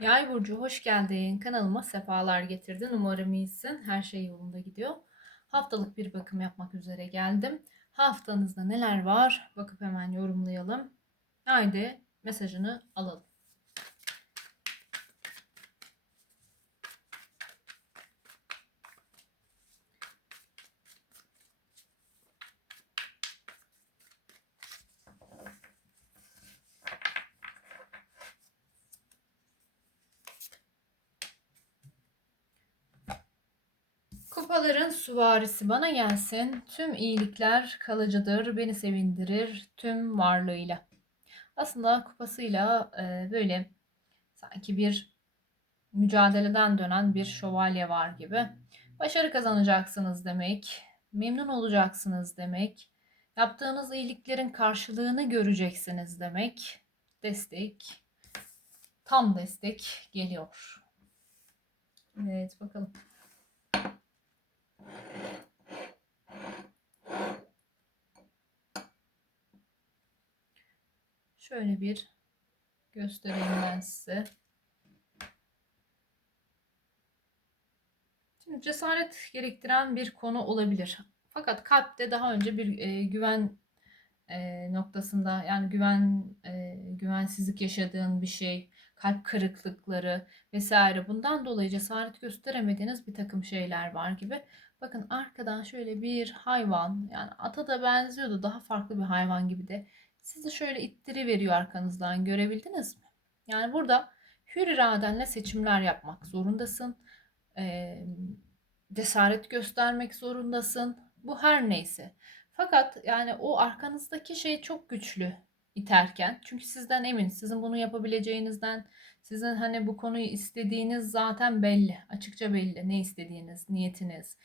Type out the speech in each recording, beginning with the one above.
Yay burcu hoş geldin. Kanalıma sefalar getirdin. Umarım iyisin. Her şey yolunda gidiyor. Haftalık bir bakım yapmak üzere geldim. Haftanızda neler var? Bakıp hemen yorumlayalım. Haydi mesajını alalım. Kupaların süvarisi bana gelsin. Tüm iyilikler kalıcıdır, beni sevindirir tüm varlığıyla. Aslında kupasıyla e, böyle sanki bir mücadeleden dönen bir şövalye var gibi. Başarı kazanacaksınız demek, memnun olacaksınız demek, yaptığınız iyiliklerin karşılığını göreceksiniz demek. Destek, tam destek geliyor. Evet bakalım. Şöyle bir göstereyim ben size. Şimdi cesaret gerektiren bir konu olabilir. Fakat kalpte daha önce bir e, güven e, noktasında yani güven e, güvensizlik yaşadığın bir şey, kalp kırıklıkları vesaire bundan dolayı cesaret gösteremediğiniz bir takım şeyler var gibi. Bakın arkadan şöyle bir hayvan yani ata da benziyordu daha farklı bir hayvan gibi de sizi şöyle ittiri veriyor arkanızdan görebildiniz mi? Yani burada hür iradenle seçimler yapmak zorundasın. E, cesaret göstermek zorundasın. Bu her neyse. Fakat yani o arkanızdaki şey çok güçlü iterken. Çünkü sizden emin. Sizin bunu yapabileceğinizden, sizin hani bu konuyu istediğiniz zaten belli. Açıkça belli. Ne istediğiniz, niyetiniz,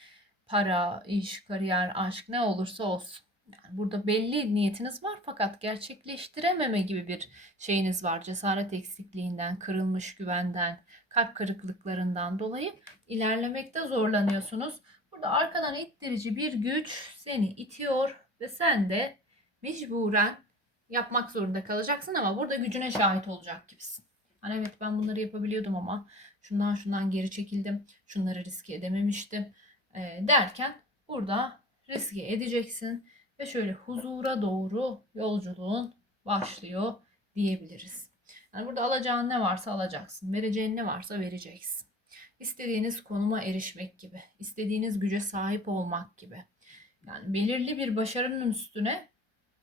para, iş, kariyer, aşk ne olursa olsun. Yani burada belli niyetiniz var fakat gerçekleştirememe gibi bir şeyiniz var. Cesaret eksikliğinden, kırılmış güvenden, kalp kırıklıklarından dolayı ilerlemekte zorlanıyorsunuz. Burada arkadan ittirici bir güç seni itiyor ve sen de mecburen yapmak zorunda kalacaksın ama burada gücüne şahit olacak gibisin. Hani evet ben bunları yapabiliyordum ama şundan şundan geri çekildim. Şunları riske edememiştim. E, derken burada riske edeceksin ve şöyle huzura doğru yolculuğun başlıyor diyebiliriz. Yani burada alacağın ne varsa alacaksın. Vereceğin ne varsa vereceksin. İstediğiniz konuma erişmek gibi, istediğiniz güce sahip olmak gibi. Yani belirli bir başarının üstüne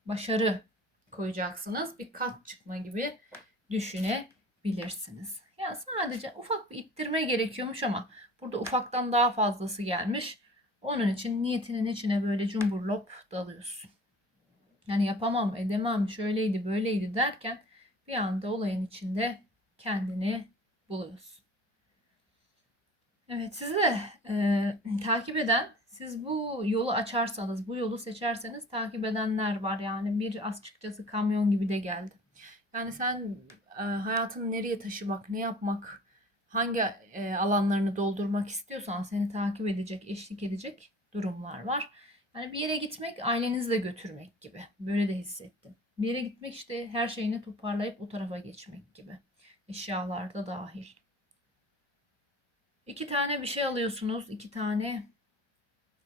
başarı koyacaksınız. Bir kat çıkma gibi düşünebilirsiniz. Yani sadece ufak bir ittirme gerekiyormuş ama burada ufaktan daha fazlası gelmiş. Onun için niyetinin içine böyle cumburlop dalıyorsun. Yani yapamam, edemem, şöyleydi, böyleydi derken bir anda olayın içinde kendini buluyorsun. Evet sizi de e, takip eden, siz bu yolu açarsanız, bu yolu seçerseniz takip edenler var. Yani bir açıkçası kamyon gibi de geldi. Yani sen e, hayatını nereye taşımak, ne yapmak, hangi e, alanlarını doldurmak istiyorsan seni takip edecek, eşlik edecek durumlar var. Yani bir yere gitmek ailenizle götürmek gibi. Böyle de hissettim. Bir yere gitmek işte her şeyini toparlayıp o tarafa geçmek gibi. Eşyalar da dahil. İki tane bir şey alıyorsunuz. iki tane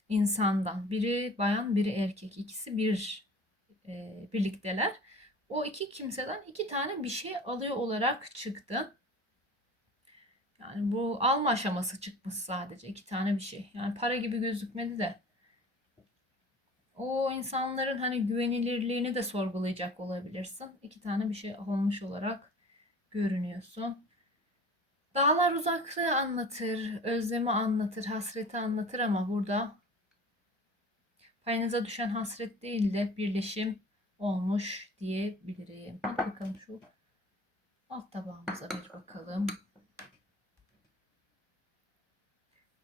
insandan. Biri bayan, biri erkek. İkisi bir e, birlikteler. O iki kimseden iki tane bir şey alıyor olarak çıktı. Yani bu alma aşaması çıkmış sadece. iki tane bir şey. Yani para gibi gözükmedi de. O insanların hani güvenilirliğini de sorgulayacak olabilirsin. İki tane bir şey almış olarak görünüyorsun. Dağlar uzaklığı anlatır, özlemi anlatır, hasreti anlatır ama burada payınıza düşen hasret değil de birleşim olmuş diyebilirim. Hadi bakalım şu alt tabağımıza bir bakalım.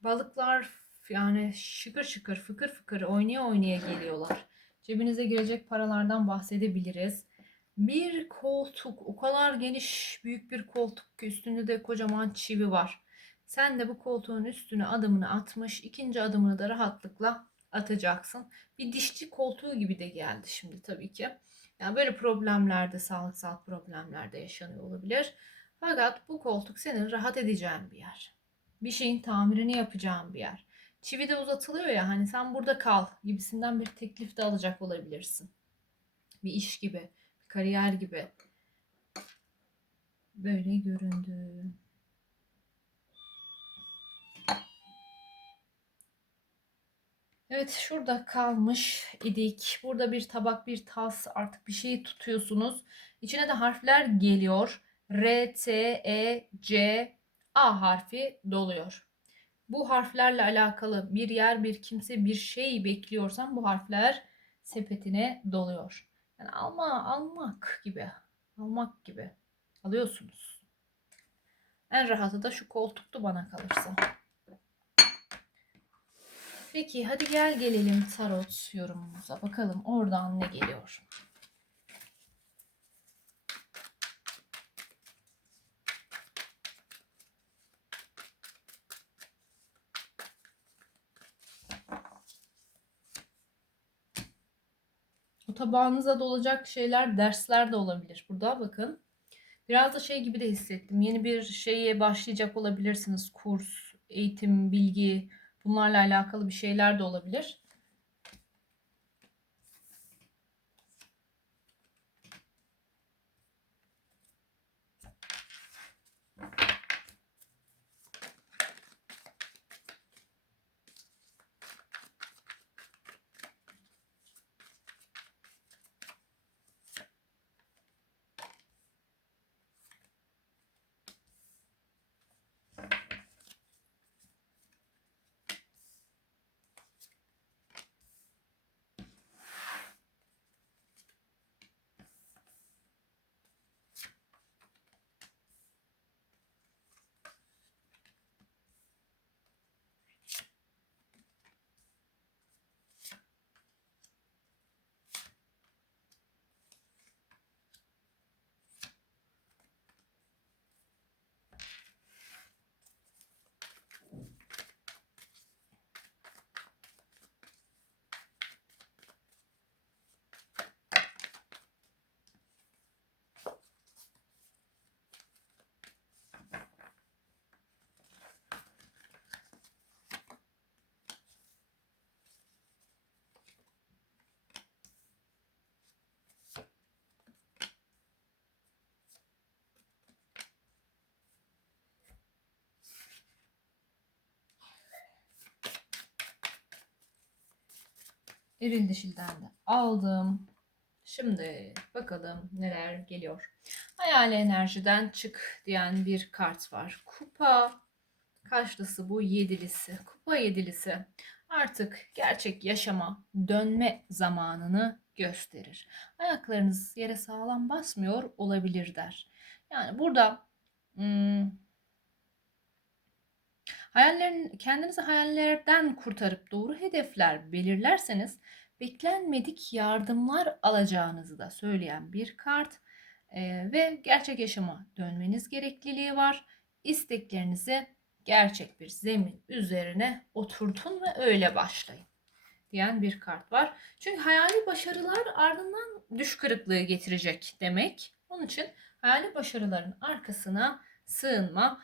Balıklar yani şıkır şıkır fıkır fıkır oynaya oynaya geliyorlar. Cebinize girecek paralardan bahsedebiliriz. Bir koltuk o kadar geniş büyük bir koltuk ki üstünde de kocaman çivi var. Sen de bu koltuğun üstüne adımını atmış ikinci adımını da rahatlıkla atacaksın. Bir dişçi koltuğu gibi de geldi şimdi tabii ki. Yani böyle problemlerde sağlıksal problemlerde yaşanıyor olabilir. Fakat bu koltuk senin rahat edeceğin bir yer. Bir şeyin tamirini yapacağın bir yer. Çivi de uzatılıyor ya hani sen burada kal gibisinden bir teklif de alacak olabilirsin. Bir iş gibi, bir kariyer gibi. Böyle göründü. Evet şurada kalmış idik. Burada bir tabak, bir tas artık bir şeyi tutuyorsunuz. İçine de harfler geliyor. R, T, E, C, A harfi doluyor. Bu harflerle alakalı bir yer, bir kimse, bir şey bekliyorsan bu harfler sepetine doluyor. Yani alma, almak gibi. Almak gibi. Alıyorsunuz. En rahatı da şu koltuktu bana kalırsa. Peki hadi gel gelelim tarot yorumumuza. Bakalım oradan ne geliyor. O tabağınıza dolacak şeyler, dersler de olabilir. Burada bakın. Biraz da şey gibi de hissettim. Yeni bir şeye başlayacak olabilirsiniz. Kurs, eğitim, bilgi, bunlarla alakalı bir şeyler de olabilir. Eril dişilden de aldım. Şimdi bakalım neler geliyor. Hayali enerjiden çık diyen bir kart var. Kupa kaçlısı bu? Yedilisi. Kupa yedilisi artık gerçek yaşama dönme zamanını gösterir. Ayaklarınız yere sağlam basmıyor olabilir der. Yani burada hmm, hayallerin kendinizi hayallerden kurtarıp doğru hedefler belirlerseniz beklenmedik yardımlar alacağınızı da söyleyen bir kart ee, ve gerçek yaşama dönmeniz gerekliliği var. İsteklerinizi gerçek bir zemin üzerine oturtun ve öyle başlayın diyen bir kart var. Çünkü hayali başarılar ardından düş kırıklığı getirecek demek. Onun için hayali başarıların arkasına sığınma.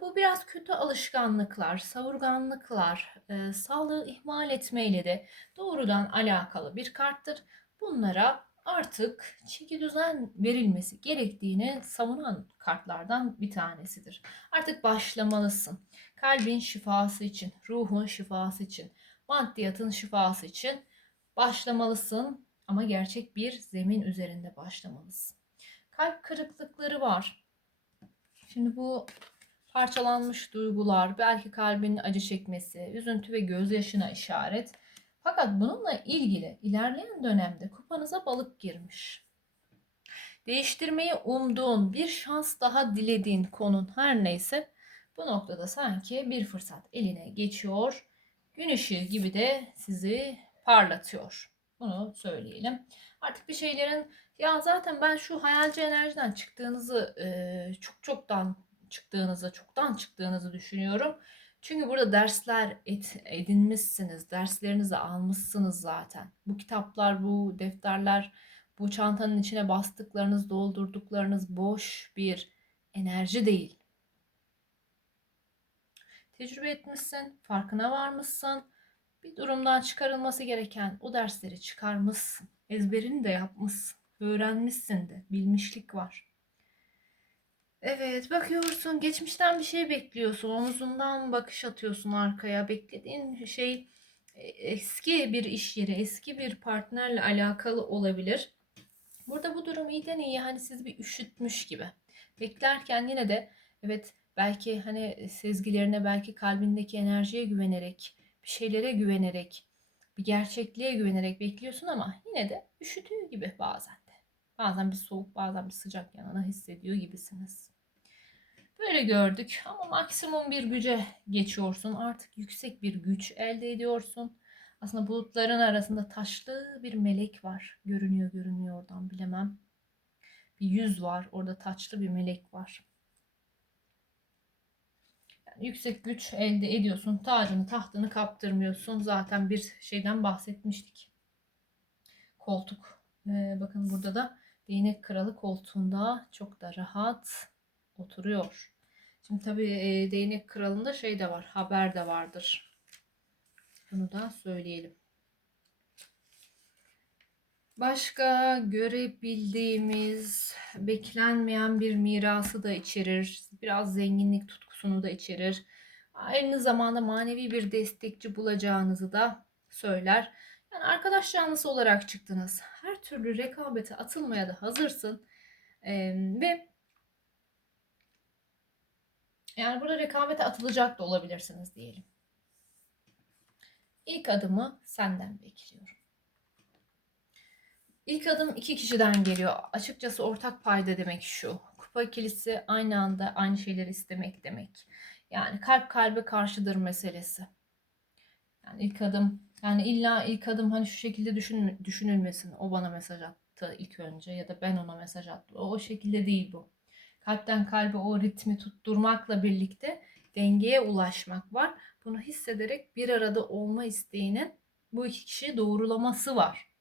Bu biraz kötü alışkanlıklar, savurganlıklar, e, sağlığı ihmal etmeyle de doğrudan alakalı bir karttır. Bunlara artık çeki düzen verilmesi gerektiğini savunan kartlardan bir tanesidir. Artık başlamalısın. Kalbin şifası için, ruhun şifası için, maddiyatın şifası için başlamalısın ama gerçek bir zemin üzerinde başlamalısın. Kalp kırıklıkları var. Şimdi bu parçalanmış duygular, belki kalbin acı çekmesi, üzüntü ve gözyaşına işaret. Fakat bununla ilgili ilerleyen dönemde kupanıza balık girmiş. Değiştirmeyi umduğun, bir şans daha dilediğin konun her neyse bu noktada sanki bir fırsat eline geçiyor. Gün ışığı gibi de sizi parlatıyor. Bunu söyleyelim. Artık bir şeylerin ya zaten ben şu hayalci enerjiden çıktığınızı e, çok çoktan çıktığınızı, çoktan çıktığınızı düşünüyorum. Çünkü burada dersler edinmişsiniz, derslerinizi almışsınız zaten. Bu kitaplar, bu defterler, bu çantanın içine bastıklarınız, doldurduklarınız boş bir enerji değil. Tecrübe etmişsin, farkına varmışsın. Bir durumdan çıkarılması gereken o dersleri çıkarmışsın. Ezberini de yapmışsın. Öğrenmişsin de. Bilmişlik var. Evet, bakıyorsun, geçmişten bir şey bekliyorsun. Omuzundan bakış atıyorsun arkaya. Beklediğin şey e, eski bir iş yeri, eski bir partnerle alakalı olabilir. Burada bu durum iyiden iyi hani siz bir üşütmüş gibi. Beklerken yine de evet belki hani sezgilerine, belki kalbindeki enerjiye güvenerek, bir şeylere güvenerek, bir gerçekliğe güvenerek bekliyorsun ama yine de üşütüyor gibi bazen. Bazen bir soğuk, bazen bir sıcak yanına hissediyor gibisiniz. Böyle gördük ama maksimum bir güce geçiyorsun. Artık yüksek bir güç elde ediyorsun. Aslında bulutların arasında taşlı bir melek var. Görünüyor görünüyor oradan bilemem. Bir yüz var. Orada taçlı bir melek var. Yani yüksek güç elde ediyorsun. Tacını tahtını kaptırmıyorsun. Zaten bir şeyden bahsetmiştik. Koltuk. Ee, bakın burada da değnek kralı koltuğunda çok da rahat oturuyor. Şimdi tabii e, değnek kralında şey de var. Haber de vardır. Bunu da söyleyelim. Başka görebildiğimiz beklenmeyen bir mirası da içerir. Biraz zenginlik tutkusunu da içerir. Aynı zamanda manevi bir destekçi bulacağınızı da söyler. Yani arkadaş canlısı olarak çıktınız. Her türlü rekabete atılmaya da hazırsın. Ee, ve yani burada rekabete atılacak da olabilirsiniz diyelim. İlk adımı senden bekliyorum. İlk adım iki kişiden geliyor. Açıkçası ortak payda demek şu. Kupa ikilisi aynı anda aynı şeyleri istemek demek. Yani kalp kalbe karşıdır meselesi. Yani ilk adım yani illa ilk adım hani şu şekilde düşün, düşünülmesin. O bana mesaj attı ilk önce ya da ben ona mesaj attım. O, o şekilde değil bu. Kalpten kalbe o ritmi tutturmakla birlikte dengeye ulaşmak var. Bunu hissederek bir arada olma isteğinin bu iki kişiyi doğrulaması var.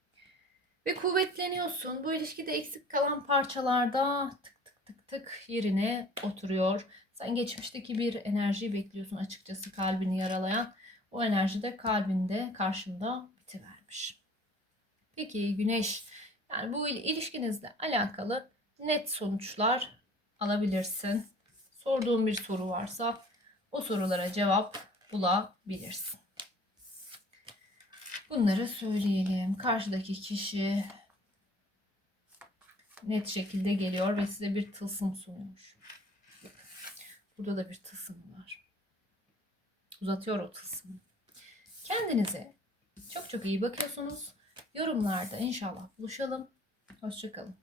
Ve kuvvetleniyorsun. Bu ilişkide eksik kalan parçalarda tık tık tık tık yerine oturuyor. Sen geçmişteki bir enerjiyi bekliyorsun açıkçası kalbini yaralayan. O enerji de kalbinde karşında bitivermiş. Peki güneş yani bu ilişkinizle alakalı net sonuçlar alabilirsin. Sorduğun bir soru varsa o sorulara cevap bulabilirsin. Bunları söyleyelim. Karşıdaki kişi net şekilde geliyor ve size bir tılsım sunuyor. Burada da bir tılsım var. Uzatıyor o tılsımı. Kendinize çok çok iyi bakıyorsunuz. Yorumlarda inşallah buluşalım. Hoşçakalın.